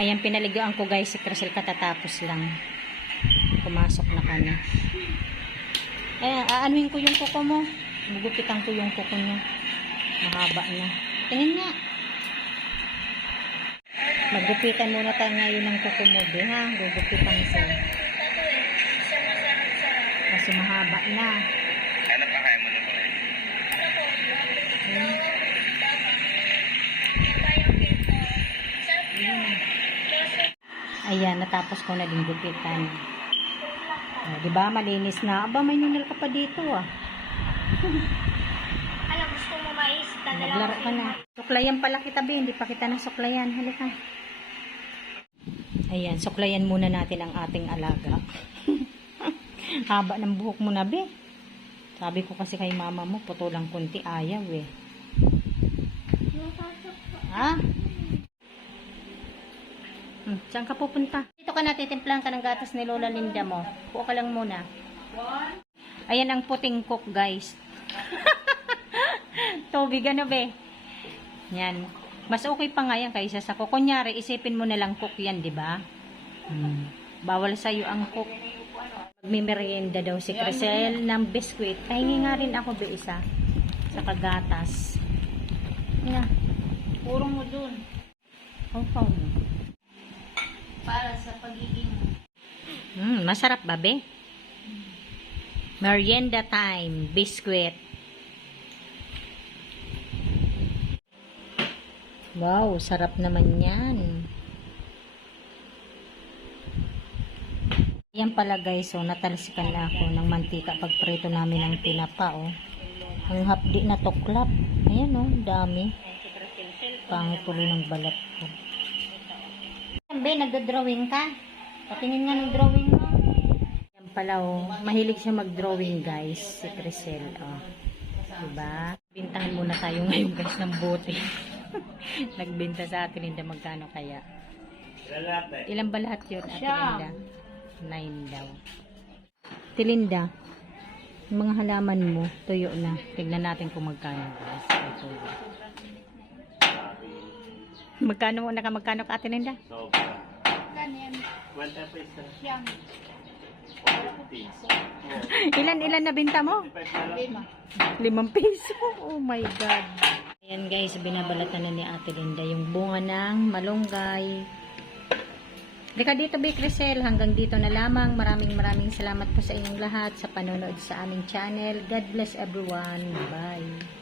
Ayan, pinaligoan ko guys si Crisel katatapos lang. Pumasok na kami. Ayan, aanuin ko yung kuko mo. Gugupitan ko yung kuko niya. Mahaba na. Tingin nga. Maggupitan muna tayo ngayon ng kuko mo, ha? Gugupitan siya. Kasi mahaba na. Ano pa kaya mo na po? Ayan, natapos ko na din gupitan. Diba, malinis na. Aba, may nunal ka pa dito, ah. Alam, gusto mo mais? Naglaro ka na. Suklayan pala kita, be. Hindi pa kita nasuklayan. Halika. Ayan, suklayan muna natin ang ating alaga. Haba ng buhok mo na, be. Sabi ko kasi kay mama mo, putulang kunti, ayaw, eh. Ha? Saan ka pupunta? Dito ka natitimplan ka ng gatas ni Lola Linda mo. Kuha ka lang muna. Ayan ang puting cook, guys. Tubig, ano, be? Yan. Mas okay pa nga yan kaysa sa cook. Kunyari, isipin mo na lang cook yan, di ba? Bawal sa'yo ang cook. Magmimerienda daw si Crisel ng biskwit. Kahingi nga rin ako, be, isa. Sa kagatas. Yan. Puro mo dun. Oh. Para sa pagiging... Masarap ba, be? Merienda time. Biskwit. Wow, sarap naman yan. Yan pala guys, oh, natalsikan na ako ng mantika pag prito namin ng tinapa, oh. Ang hapdi na tuklap. Ayan, oh, dami. Pangit tuloy ng balat ko. Be, nagdo-drawing ka? Patingin nga ng drawing mo. Yan pala, oh. Mahilig siya mag-drawing, guys. Si Crisel, oh. Diba? Bintahan muna tayo ngayon, guys, ng bote. Nagbenta sa atin, Linda, magkano kaya? Ilan ba lahat yun, Ate Linda? 9 daw. Ate Linda, yung mga halaman mo, tuyo na. Tignan natin kung magkano, guys. Ito. Magkano ka, Ate Linda? Sobra. Ganyan. 20 pesos. Siyam. Ilan na binta mo? 5 piso. Oh my God. Ayan guys, binabalatan na ni Ate Linda yung bunga ng malunggay. Dika dito, be, Crisel. Hanggang dito na lamang. Maraming salamat po sa inyong lahat sa panonood sa aming channel. God bless everyone. Bye.